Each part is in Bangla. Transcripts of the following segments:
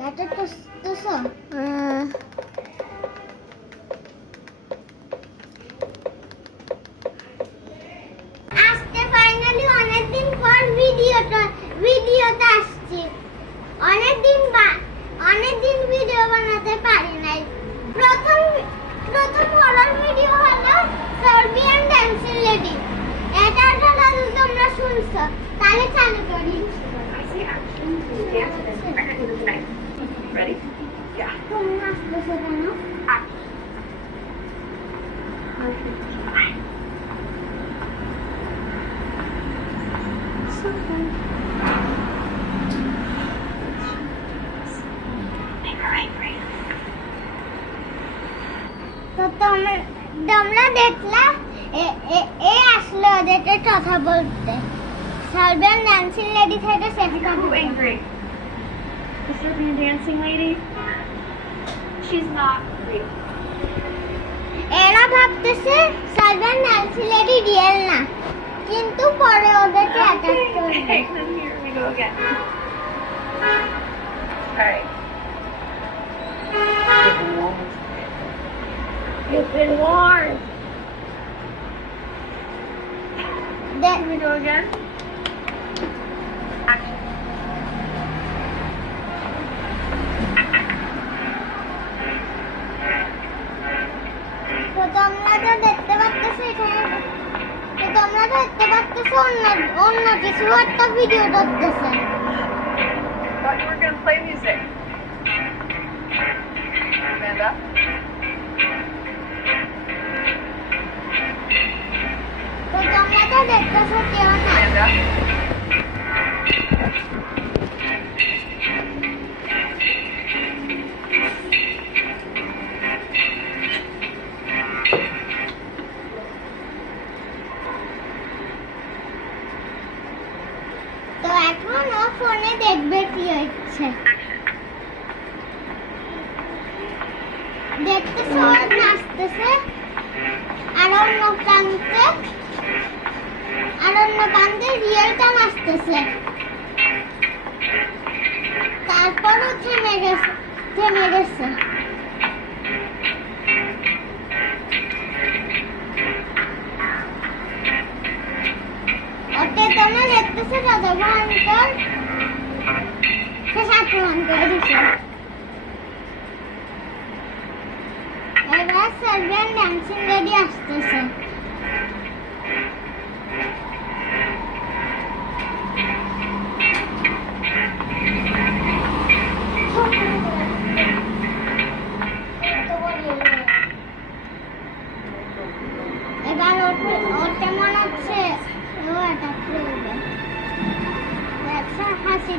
ভিডিওতে mm. আসছি। অনেকদিন বা অনেকদিন ভিডিও বানাতে পারি নাই। প্রথম প্রথম হরর ভিডিও হলো সার্বিয়ান ড্যান্সিং লেডি এটা হলো তোমরা শুনছো। তাহলে চালু করি। Ready? Yeah. তোমরা আসতেছো কেন Action. তো তোমরা তোমরা দেখলা এ- এ- এ আসলো ওদেরকে কথা বলতে সার্বিয়ান ড্যান্সিং লেডি থেকে সেট Who করতে angry? The Serbian dancing lady? She's not real. এরা ভাবতেছে সার্বিয়ান ড্যান্সিং লেডি রিয়েল না কিন্তু পরে ওদেরকে অ্যাটাক করবে Okay, then here we go again. Alright. You've been warned. They- Here we go again. তো তোমরা তো দেখতে পাচ্তেছো এখানে তো তোমরা তো দেখতে পাচ্তেছো অন্য অন্য কিছু একটা ভিডিও করতেছে Thought you were gonna play music. Amanda? তো তোমরা তো দেখতেছো কেউ না Amanda? তো এখন ও ফোনে দেখবে কি হচ্ছে। দেখতেছে ওর নাচতেছে, আর অন্য প্রান্তে আর অন্য প্রান্তে রিয়েলটা নাচতেছে। তারপরও থেমে গেছে থেমে গেছে। the other one girl. Just one girl. I was serving dancing radio station.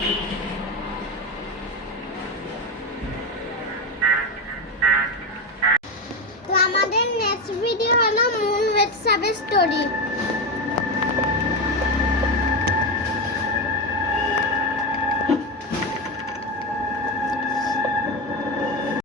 তো আমাদের নেক্সট ভিডিও হলো মুন সাব স্টোরি